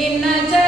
ನಿನ್ನ ಜ